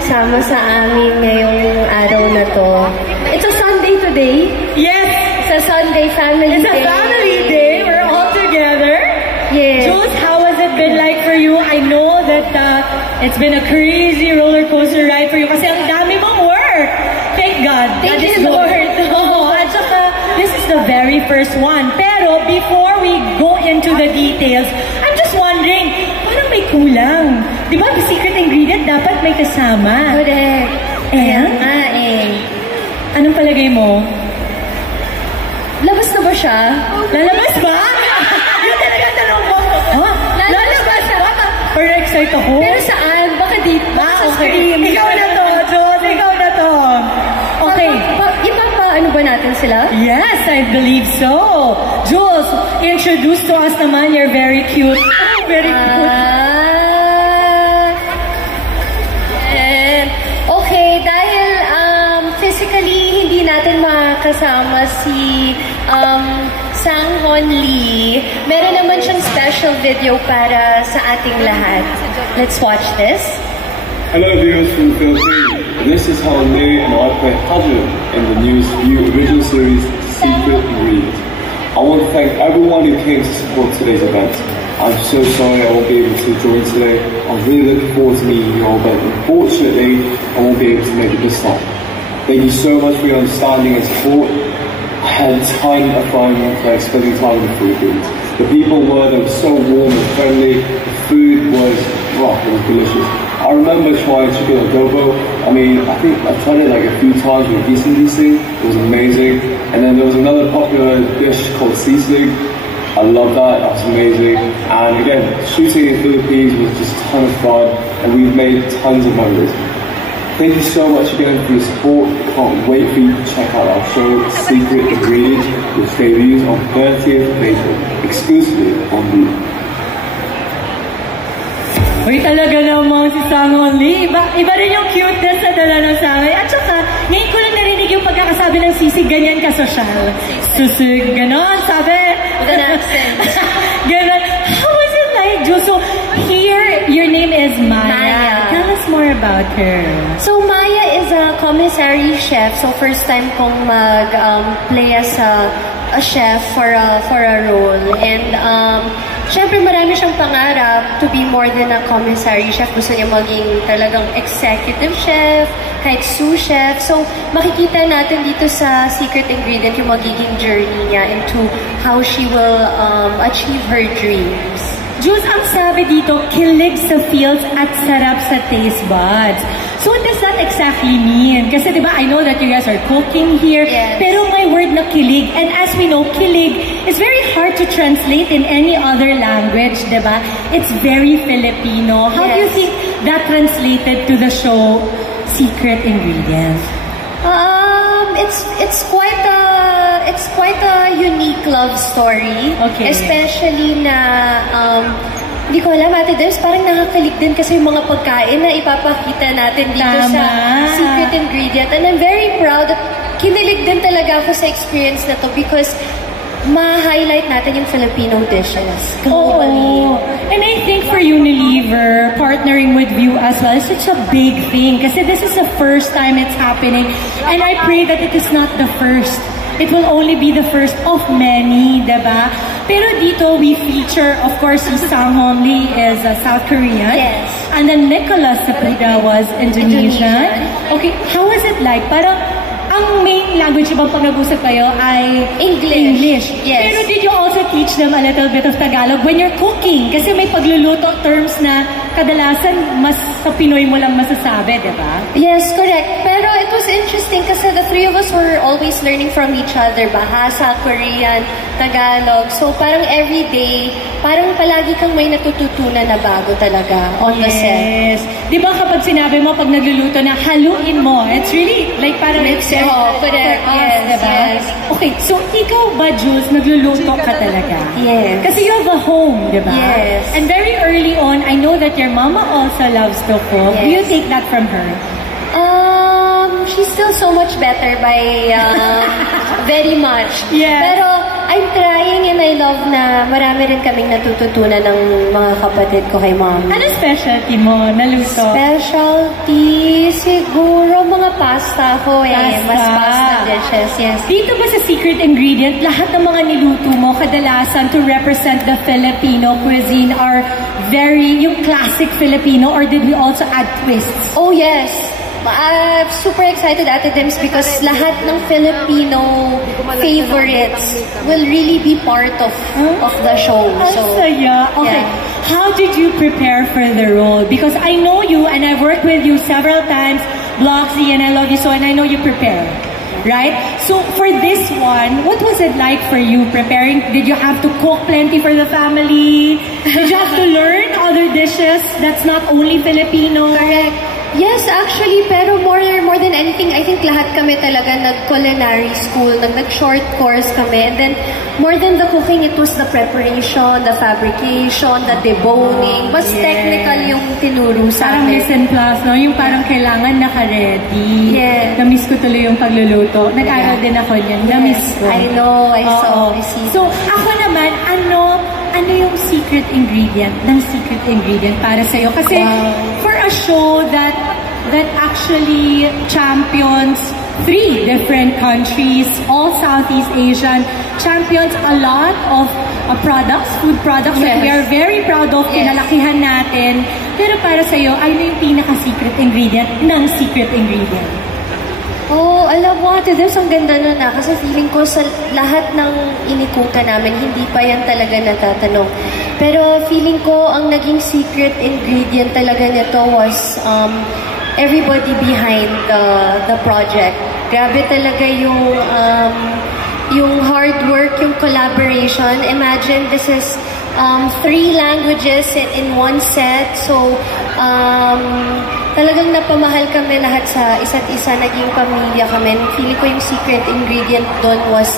nagsama sa amin ngayong araw na to. It's a Sunday today. Yes! It's a Sunday family day. It's a family day. We're all together. Yes. Jules, how has it been like for you? I know that it's been a crazy roller coaster ride for you kasi ang dami mong work. Thank God. Thank you, Lord. At saka, this is the very first one. Pero before we go into the details, I'm just wondering, parang may kulang. Di ba, the secret ingredient dapat may kasama. Correct. And? Anong palagay mo? Labas na ba siya? Lalabas ba? Yun talaga tanong mo. Huh? Lalabas siya. Pero excite ako. Pero saan? Baka dito. Sa Okay. screen. Ikaw na to, Jules. Ikaw na to. Okay. Ano ba natin sila? Yes, I believe so. Jules, introduce to us naman. You're very cute. Oh, very cute. Okay, dahil physically hindi natin makasama si Sang-Hon Lee, meron naman siyang special video para sa ating lahat. Let's watch this. Hello viewers from the Philippines, and this is Helen Lee and I play Hajun in the newest View original series Secret Ingredient. I want to thank everyone who came to support today's event. I'm so sorry I won't be able to join today. I'm really looking forward to meeting you all, but unfortunately I won't be able to make it this time. Thank you so much for your understanding and support. I had a ton of fun spending time in the Philippines. The people they were so warm and friendly. The food was, it was delicious. I remember trying chicken adobo. I mean, I think I tried it like a few times with DC. It was amazing. And then there was another popular dish called sisig. I love that. That was amazing. And again, shooting in the Philippines was just a ton of fun, and we've made tons of memories. Thank you so much again for your support. Can't wait for you to check out our show, Secret Ingredient, which debuts on 30th of April, exclusively on View. Uy, talaga namang si Sang-Hon Lee. Iba rin yung cuteness na dala ng Sang-Hon. At saka, ngayon ko lang narinig yung pagkakasabi ng sisig, ganyan ka-social. Susig, ganon, sabi. With an accent. Ganon. How was it like, Jules? So, here, your name is Maya. Tell us more about her. So, Maya is a commissary chef. So, first time kong mag-play as a chef for a role. And, syempre, marami siyang pangarap to be more than a commissary chef. Gusto niya maging talagang executive chef, kahit sous chef. So, makikita natin dito sa Secret Ingredient yung magiging journey niya into how she will achieve her dreams. Jules, ang sabi dito, kilig sa feels at sarap sa taste buds. So what does that exactly mean? Kasi diba, I know that you guys are cooking here, yes. Pero may word na kilig. And as we know, kilig is very hard to translate in any other language, diba? It's very Filipino. How do you think that translated to the show Secret Ingredients? It's quite a unique love story. Okay. Especially na hindi ko alam, Ate Debs, parang nakakalig din kasi yung mga pagkain na ipapakita natin dito sa Secret Ingredient. And I'm very proud that kinilig din talaga ako sa experience na to because ma-highlight natin yung Filipino dishes globally. And I think for Unilever, partnering with View as well is such a big thing kasi this is the first time it's happening. And I pray that it is not the first. It will only be the first of many, diba? Pero dito, we feature, of course, si Sang-Hon Lee is South Korean. Yes. And then Nicholas Sepulveda was Indonesian. Okay, how was it like? Parang, ang main language bang pag nag-usap kayo ay English. Yes. Pero did you also teach them a little bit of Tagalog when you're cooking? Kasi may pagluluto terms na kadalasan mas sa Pinoy mo lang masasabi, diba? Yes, correct. Pero it was interesting kasi the three of us were always learning from each other. Bahasa, Korean, Tagalog. So parang every day, parang palagi kang may natututunan na bago talaga on the set. Yes. Diba kapag sinabi mo, pag nagluluto na haluin mo, it's really like parang correct. Yes, diba? yes. Okay, so ikaw ba, Jules, nagluluto ka talaga? Yes. Kasi you have a home, diba? Yes. And very early on, I know that your mama also loves to cook. Yes. Do you take that from her? She's still so much better by very much. Yes. Pero I'm trying and I love na marami rin kaming natututunan ng mga kapatid ko kay mom. Ano specialty mo na luto? Specialty, siguro mga pasta ko eh. Pasta. Mas pasta dishes, yes. Dito ba sa secret ingredient, lahat ng mga niluto mo, kadalasan to represent the Filipino cuisine are very, yung classic Filipino, or did we also add twists? Oh yes. Super excited Ate Dims because lahat ng Filipino favorites will really be part of the show. So, saya. Okay. Yeah. How did you prepare for the role? Because I know you and I've worked with you several times, Bloxy, and I love you so, and I know you prepare. Right? So for this one, what was it like for you preparing? Did you have to cook plenty for the family? Did you have to learn other dishes that's not only Filipino? Correct. Yes, actually, pero more than anything, I think lahat kami talaga nag-culinary school, nag-short course kami. And then, more than the cooking, it was the preparation, the fabrication, the deboning. Mas technical yung tinuro sa Parang amin. lesson class, no? Yung parang kailangan naka-ready. Yeah. Namiss ko tuloy yung pagluluto. Nag-aral din ako niyan. Namiss ko. I know, I saw, Oo. I see. So, ako naman, ano yung secret ingredient para sa'yo? Kasi, for a show that actually champions 3 different countries, all Southeast Asian, champions a lot of food products that we are very proud of, kinalakihan natin. Pero para sa'yo, ano yung pinaka-secret ingredient ng secret ingredient? Oh, alam mo, Ate Des, ang ganda nun na. Kasi feeling ko sa lahat ng inikutan namin, hindi pa yan talaga natatanong. Pero feeling ko, ang naging secret ingredient talaga nito was everybody behind the project. Grabe talaga yung hard work, yung collaboration. Imagine, this is 3 languages in one set. So, talagang napamahal kami lahat sa isa't isa, naging pamilya kami. Feeling ko yung secret ingredient doon was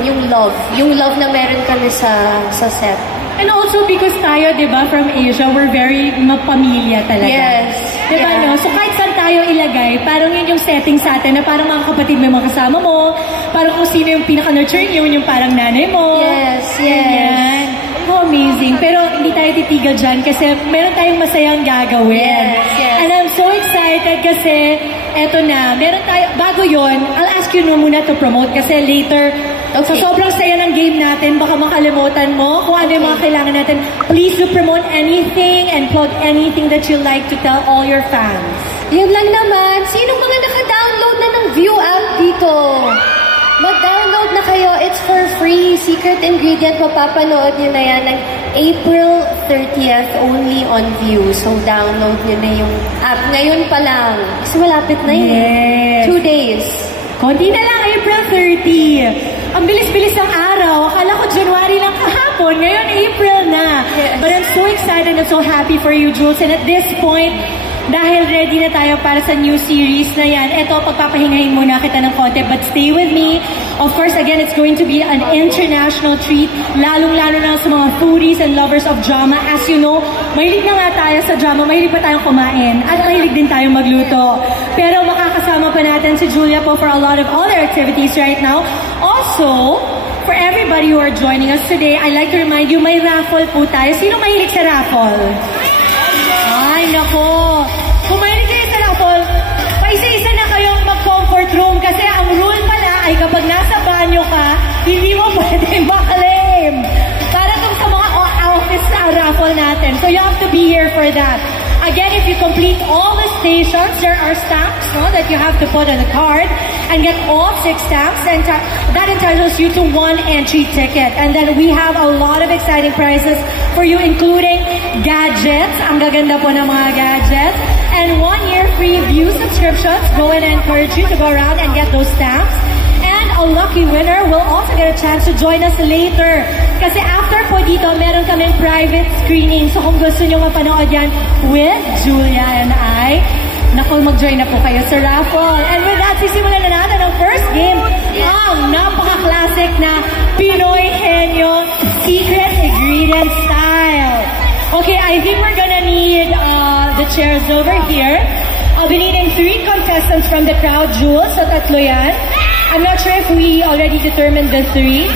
yung love. Yung love na meron kami sa set. And also because tayo, di ba, from Asia, we're very mapamilya talaga. Yes. Di ba, no? So kahit saan tayo ilagay, parang yun yung setting sa atin na parang mga kapatid may mga kasama mo, parang kung sino yung pinaka-nurturing, yung parang nanay mo. Yes, yes. Ganyan. Oh, amazing. Pero hindi tayo titigil dyan kasi meron tayong masayang gagawin. Yes, yes. And I'm so excited kasi eto na, meron tayo, bago yon, I'll ask you muna to promote kasi later, so sobrang saya ng game natin, baka makalimutan mo kung ano yung mga kailangan natin. Please do promote anything and plug anything that you like to tell all your fans. Yun lang naman. Sino mga naka-download na ng View app dito? Mag-download na kayo. It's for free. Secret ingredient. Mapapanood nyo na yan ng April 30th only on View. So, download nyo na yung app. Ngayon pa lang. Kasi malapit na yun. Yes. 2 days. Konti na lang, April 30. Ang bilis-bilis ng araw. Akala ko January lang kahapon. Ngayon, April na. Yes. But I'm so excited and so happy for you, Jules. And at this point, dahil ready na tayo para sa new series na yan, eto, pagpapahingahin muna kita ng konti, but stay with me. Of course, again, it's going to be an international treat, lalong-lalo na sa mga foodies and lovers of drama. As you know, mahilig na nga tayo sa drama, mahilig pa tayong kumain, at mahilig din tayong magluto. Pero makakasama pa natin si Julia po for a lot of other activities right now. Also, for everybody who are joining us today, I'd like to remind you, may raffle po tayo. Sino mahilig sa raffle? Ay, nako. Kung mahilig kayo sa raffle, paisa-isa na kayong mag-comfort room kasi ang rule pala ay kapag nasa banyo ka, hindi mo pwede maklaim. Para itong sa mga office na raffle natin. So you have to be here for that. Again, if you complete all the stations, there are stamps that you have to put on the card and get all 6 stamps, and that entitles you to 1 entry ticket. And then we have a lot of exciting prizes for you, including gadgets. Ang gaganda po ng mga gadgets. And 1 year free View subscriptions. Go and encourage you to go around and get those stamps. And a lucky winner will also get a chance to join us later. Kasi after po dito, meron kaming private screening. So kung gusto nyo mapanood yan with Julia and I, naku, mag-join na po kayo sa raffle. And with that, sisimulan na natin ang first game, ang napaka-classic na Pinoy Henyo Secret Ingredient Style. Okay, I think we're gonna need the chairs over here. I'll be needing 3 contestants from the crowd, Jules, so tatlo yan. I'm not sure if we already determined the three.